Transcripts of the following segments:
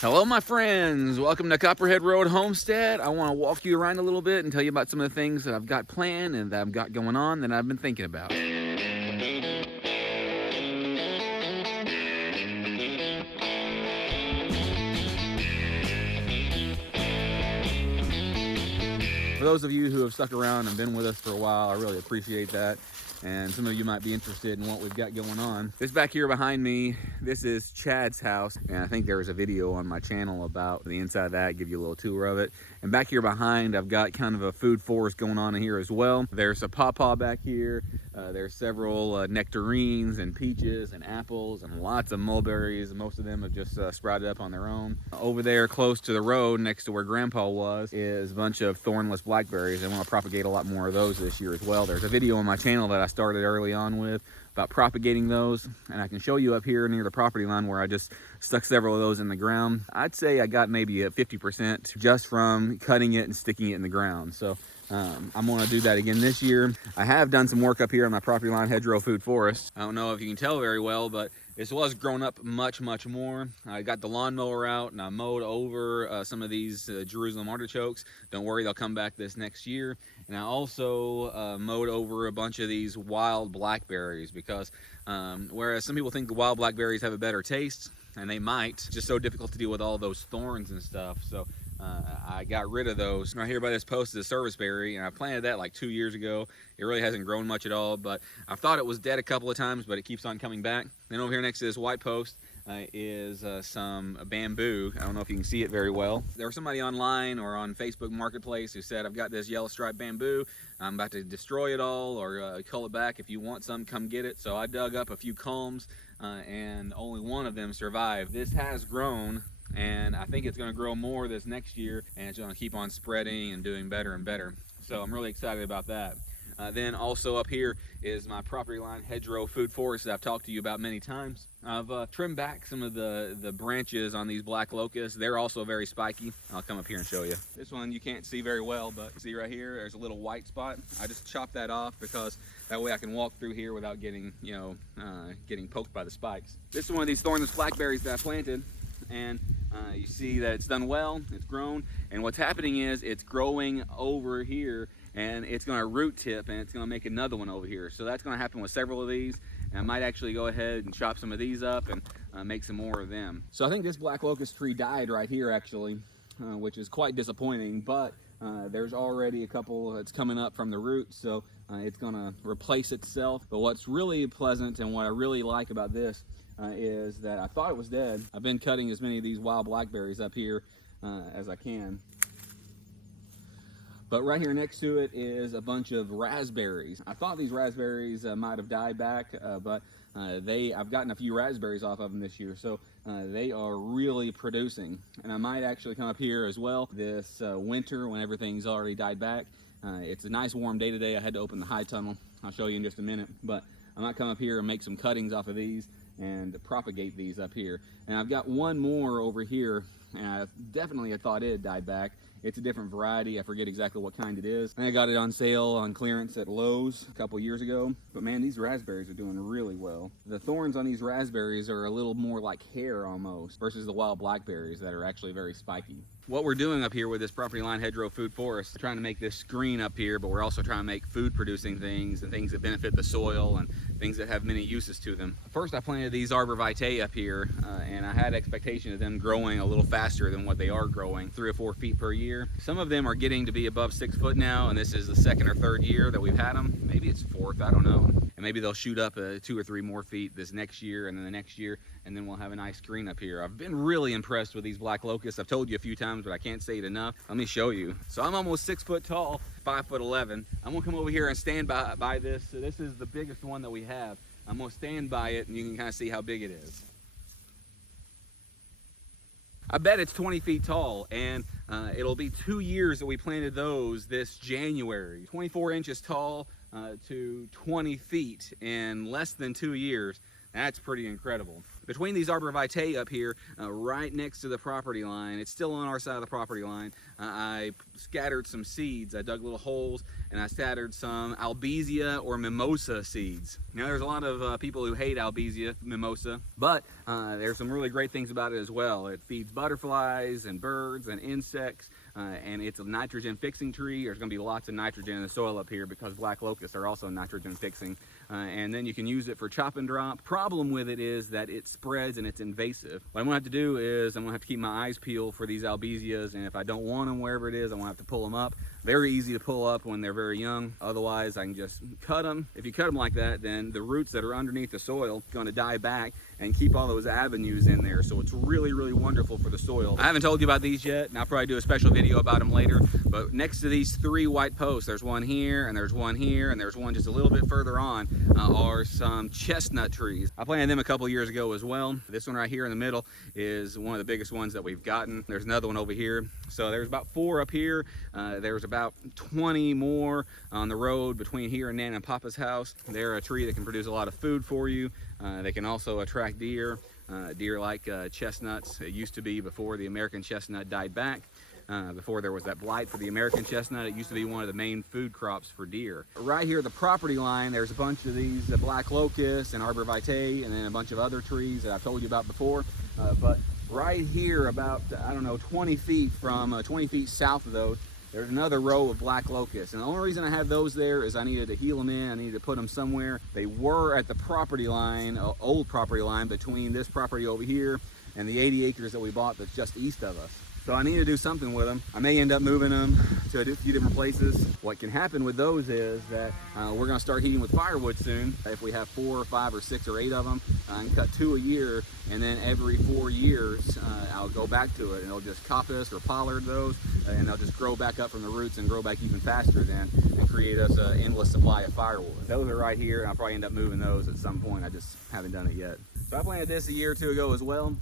Hello my friends, welcome to Copperhead Road Homestead. I want to walk you around a little bit and tell you about some of the things that I've got planned and that I've got going on that I've been thinking about. For those of you who have stuck around and been with us for a while, I really appreciate that. And some of you might be interested in what we've got going on. This back here behind me, this is Chad's house. And I think there was a video on my channel about the inside of that, give you a little tour of it. And back here behind, I've got kind of a food forest going on in here as well. There's a pawpaw back here. There's several nectarines and peaches and apples and lots of mulberries. Most of them have just sprouted up on their own. Over there close to the road next to where Grandpa was is a bunch of thornless blackberries. I want to propagate a lot more of those this year as well. There's a video on my channel that I started early on with about propagating those, and I can show you up here near the property line where I just stuck several of those in the ground. I'd say I got maybe a 50% just from cutting it and sticking it in the ground. So I'm going to do that again this year. I have done some work up here on my property line, Hedgerow Food Forest. I don't know if you can tell very well, but this was grown up much more. I got the lawnmower out and I mowed over some of these Jerusalem artichokes. Don't worry, they'll come back this next year. And I also mowed over a bunch of these wild blackberries because whereas some people think the wild blackberries have a better taste, and they might, it's just so difficult to deal with all those thorns and stuff. So I got rid of those. Right here by this post is a service berry, and I planted that like 2 years ago. It really hasn't grown much at all, but I thought it was dead a couple of times, but it keeps on coming back. Then over here next to this white post is some bamboo. I don't know if you can see it very well. There was somebody online or on Facebook Marketplace who said, I've got this yellow striped bamboo. I'm about to destroy it all or cull it back. If you want some, come get it. So I dug up a few culms and only one of them survived. This has grown, and I think it's going to grow more this next year, and it's going to keep on spreading and doing better and better. So I'm really excited about that. Then also up here is my property line, Hedgerow Food Forest, that I've talked to you about many times. I've trimmed back some of the branches on these black locusts. They're also very spiky. I'll come up here and show you. This one you can't see very well, but see right here, there's a little white spot. I just chopped that off because that way I can walk through here without getting, getting poked by the spikes. This is one of these thornless blackberries that I planted, and you see that it's done well, it's grown, and what's happening is it's growing over here, and it's going to root tip, and it's going to make another one over here. So that's going to happen with several of these, and I might actually go ahead and chop some of these up and make some more of them. So I think this black locust tree died right here actually, which is quite disappointing, but there's already a couple that's coming up from the roots, so it's going to replace itself. But what's really pleasant and what I really like about this is that I thought it was dead. I've been cutting as many of these wild blackberries up here as I can. But right here next to it is a bunch of raspberries. I thought these raspberries might have died back, but I've gotten a few raspberries off of them this year, so they are really producing. And I might actually come up here as well this winter when everything's already died back. It's a nice warm day today. I had to open the high tunnel. I'll show you in just a minute, but I might come up here and make some cuttings off of these and propagate these up here. And I've got one more over here, and I definitely thought it had died back. It's a different variety. I forget exactly what kind it is. I got it on sale on clearance at Lowe's a couple years ago. But man, these raspberries are doing really well. The thorns on these raspberries are a little more like hair almost versus the wild blackberries that are actually very spiky. What we're doing up here with this property line Hedgerow Food Forest, we're trying to make this screen up here, but we're also trying to make food producing things and things that benefit the soil and things that have many uses to them. First I planted these arbor vitae up here and I had expectation of them growing a little faster than what they are growing, 3 or 4 feet per year. Some of them are getting to be above 6 foot now, and this is the 2nd or 3rd year that we've had them. Maybe it's 4th, I don't know. And maybe they'll shoot up 2 or 3 more feet this next year and then the next year, and then we'll have a nice screen up here. I've been really impressed with these black locusts. I've told you a few times, but I can't say it enough. Let me show you. So I'm almost 6 foot tall, 5'11". I'm gonna come over here and stand by this. So this is the biggest one that we have. I'm gonna stand by it and you can kind of see how big it is. I bet it's 20 feet tall, and it'll be 2 years that we planted those this January. 24 inches tall to 20 feet in less than 2 years. That's pretty incredible. between these arborvitae up here, right next to the property line, it's still on our side of the property line, I scattered some seeds. I dug little holes and I scattered some albizia or mimosa seeds. Now there's a lot of people who hate albizia, mimosa, but there's some really great things about it as well. It feeds butterflies and birds and insects, and it's a nitrogen fixing tree. There's going to be lots of nitrogen in the soil up here because black locusts are also nitrogen fixing. And then you can use it for chop and drop. Problem with it is that it spreads and it's invasive. What I'm gonna have to do is I'm gonna have to keep my eyes peeled for these albizia, and if I don't want them wherever it is, I'm gonna have to pull them up. Very easy to pull up when they're very young. Otherwise, I can just cut them. If you cut them like that, then the roots that are underneath the soil are gonna die back and keep all those avenues in there. So it's really, really wonderful for the soil. I haven't told you about these yet, and I'll probably do a special video about them later, but next to these 3 white posts, there's one here, and there's one here, and there's one just a little bit further on, are some chestnut trees. I planted them a couple years ago as well. This one right here in the middle is one of the biggest ones that we've gotten. There's another one over here. So there's about 4 up here. There's about 20 more on the road between here and Nan and Papa's house. They're a tree that can produce a lot of food for you. They can also attract deer. Deer like chestnuts. It used to be before the American chestnut died back. Before there was that blight for the American chestnut, it used to be one of the main food crops for deer. Right here at the property line, there's a bunch of these black locusts and arborvitae, and then a bunch of other trees that I've told you about before. But right here, about, I don't know, 20 feet from 20 feet south of those, there's another row of black locusts. And the only reason I have those there is I needed to heel them in. I needed to put them somewhere. They were at the property line, old property line, between this property over here and the 80 acres that we bought that's just east of us. So I need to do something with them. I may end up moving them to a few different places. What can happen with those is that we're gonna start heating with firewood soon. If we have 4 or 5 or 6 or 8 of them, I can cut 2 a year, and then every 4 years, I'll go back to it, and it'll just coppice or pollard those, and they'll just grow back up from the roots and grow back even faster then, and create us an endless supply of firewood. Those are right here, and I'll probably end up moving those at some point. I just haven't done it yet. So I planted this a year or 2 ago as well.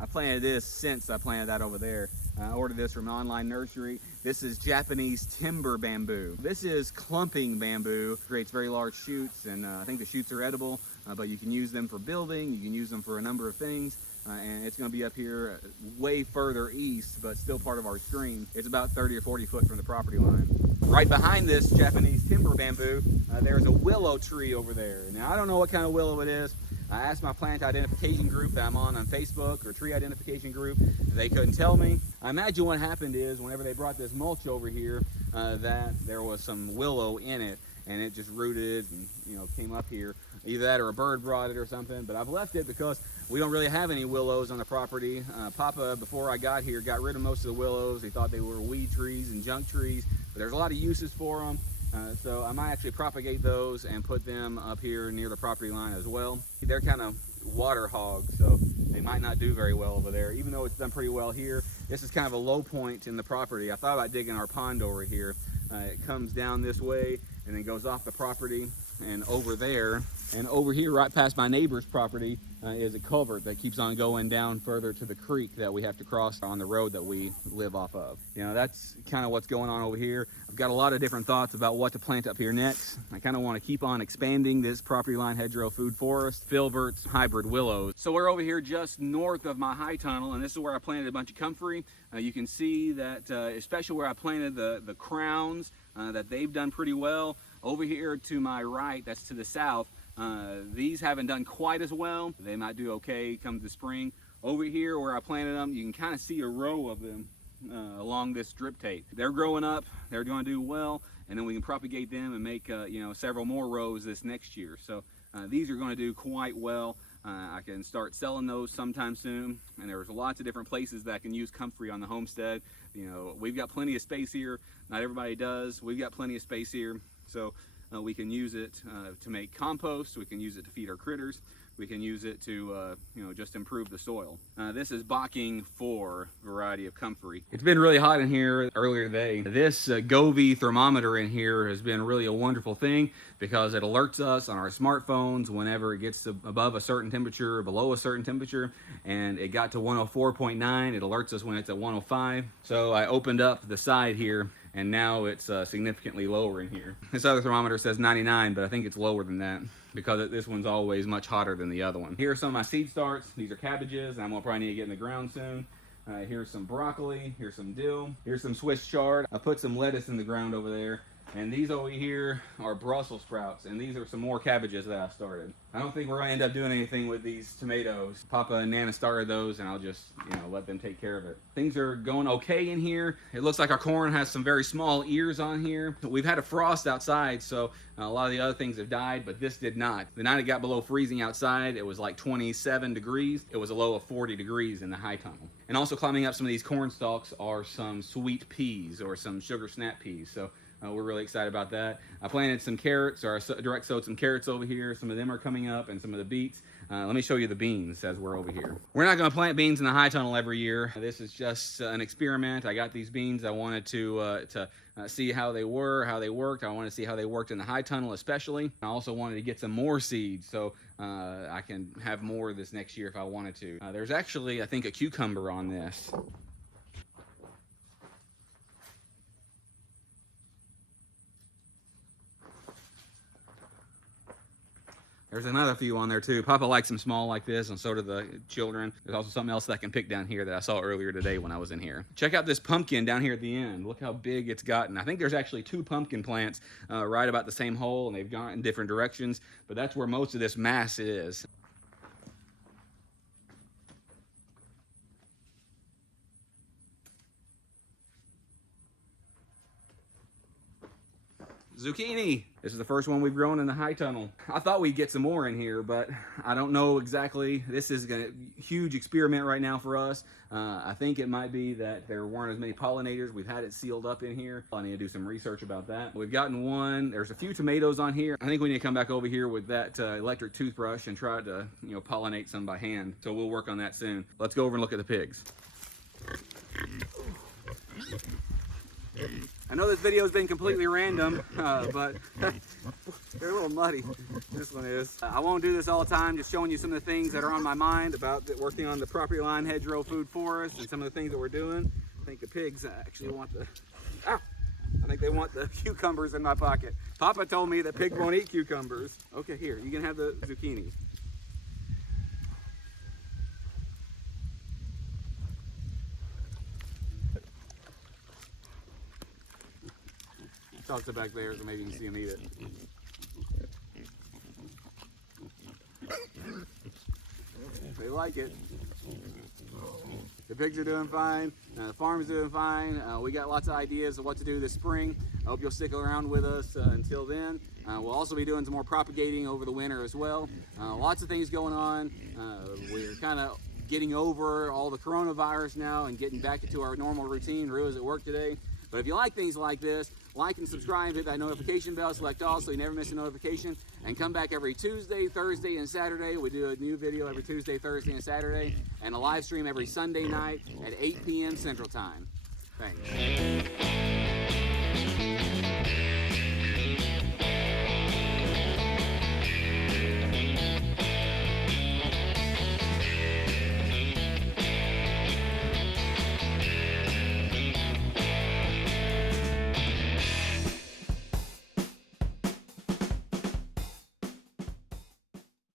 I planted this since I planted that over there. I ordered this from an online nursery. This is Japanese timber bamboo. This is clumping bamboo. It creates very large shoots, and I think the shoots are edible, but you can use them for building. You can use them for a number of things. And it's going to be up here way further east, but still part of our stream. It's about 30 or 40 foot from the property line. Right behind this Japanese timber bamboo, there's a willow tree over there. Now, I don't know what kind of willow it is. I asked my plant identification group that I'm on Facebook, or tree identification group. They couldn't tell me. I imagine what happened is whenever they brought this mulch over here, that there was some willow in it, and it just rooted and came up here. Either that or a bird brought it or something, but I've left it because we don't really have any willows on the property. Papa, before I got here, got rid of most of the willows. He thought they were weed trees and junk trees, but there's a lot of uses for them. So I might actually propagate those and put them up here near the property line as well. They're kind of water hogs, so they might not do very well over there, even though it's done pretty well here. This is kind of a low point in the property. I thought about digging our pond over here. It comes down this way and then goes off the property and over there. And over here, right past my neighbor's property, is a culvert that keeps on going down further to the creek that we have to cross on the road that we live off of. That's kind of what's going on over here. I've got a lot of different thoughts about what to plant up here next. I kind of want to keep on expanding this property line hedgerow food forest, filberts, hybrid willows. So we're over here just north of my high tunnel, and this is where I planted a bunch of comfrey. You can see that, especially where I planted the crowns, that they've done pretty well. Over here to my right, that's to the south, these haven't done quite as well. They might do okay come the spring. Over here where I planted them, you can kind of see a row of them along this drip tape. They're growing up, they're going to do well, and then we can propagate them and make several more rows this next year. So these are going to do quite well. I can start selling those sometime soon, and there's lots of different places that I can use comfrey on the homestead. We've got plenty of space here. Not everybody does. We've got plenty of space here, so we can use it to make compost. We can use it to feed our critters. We can use it to just improve the soil. This is Bocking 4 variety of comfrey. It's been really hot in here earlier today. This Govee thermometer in here has been really a wonderful thing because it alerts us on our smartphones whenever it gets to above a certain temperature or below a certain temperature, and it got to 104.9. It alerts us when it's at 105. So I opened up the side here and now it's significantly lower in here. This other thermometer says 99, but I think it's lower than that because this one's always much hotter than the other one. Here are some of my seed starts. These are cabbages, and I'm gonna probably need to get in the ground soon. Here's some broccoli, here's some dill, here's some Swiss chard. I put some lettuce in the ground over there. And these over here are Brussels sprouts, and these are some more cabbages that I started. I don't think we're gonna end up doing anything with these tomatoes. Papa and Nana started those, and I'll just, let them take care of it. Things are going okay in here. It looks like our corn has some very small ears on here. We've had a frost outside, so a lot of the other things have died, but this did not. The night it got below freezing outside, it was like 27 degrees. It was a low of 40 degrees in the high tunnel. And also climbing up some of these corn stalks are some sweet peas or some sugar snap peas. So we're really excited about that. I planted some carrots, or I direct sowed some carrots over here. Some of them are coming up, and some of the beets. Let me show you the beans as we're over here. We're not gonna plant beans in the high tunnel every year. This is just an experiment. I got these beans. I wanted to see how they were, how they worked. I wanted to see how they worked in the high tunnel especially. I also wanted to get some more seeds, so I can have more this next year if I wanted to. There's actually, I think, a cucumber on this. There's another few on there too. Papa likes them small like this, and so do the children. There's also something else that I can pick down here that I saw earlier today when I was in here. Check out this pumpkin down here at the end. Look how big it's gotten. I think there's actually 2 pumpkin plants right about the same hole, and they've gone in different directions, but that's where most of this mass is. Zucchini. This is the first one we've grown in the high tunnel. I thought we'd get some more in here, but I don't know exactly. This is a huge experiment right now for us. I think it might be that there weren't as many pollinators. We've had it sealed up in here. I need to do some research about that. We've gotten one. There's a few tomatoes on here. I think we need to come back over here with that electric toothbrush and try to pollinate some by hand. So we'll work on that soon. Let's go over and look at the pigs. I know this video has been completely random, but they're a little muddy. This one is. I won't do this all the time, just showing you some of the things that are on my mind about working on the property line hedgerow food forest and some of the things that we're doing. I think the pigs actually want the, I think they want the cucumbers in my pocket. Papa told me that pigs won't eat cucumbers. Okay, here, you can have the zucchini. Toss it back there so maybe you can see them eat it. They like it. The pigs are doing fine. The farm's doing fine. We got lots of ideas of what to do this spring. I hope you'll stick around with us until then. We'll also be doing some more propagating over the winter as well. Lots of things going on. We're kind of getting over all the coronavirus now and getting back into our normal routine. Rue is at work today. But if you like things like this, like and subscribe, hit that notification bell, select all so you never miss a notification, and come back every Tuesday, Thursday, and Saturday. We do a new video every Tuesday, Thursday, and Saturday, and a live stream every Sunday night at 8 p.m. Central Time. Thanks.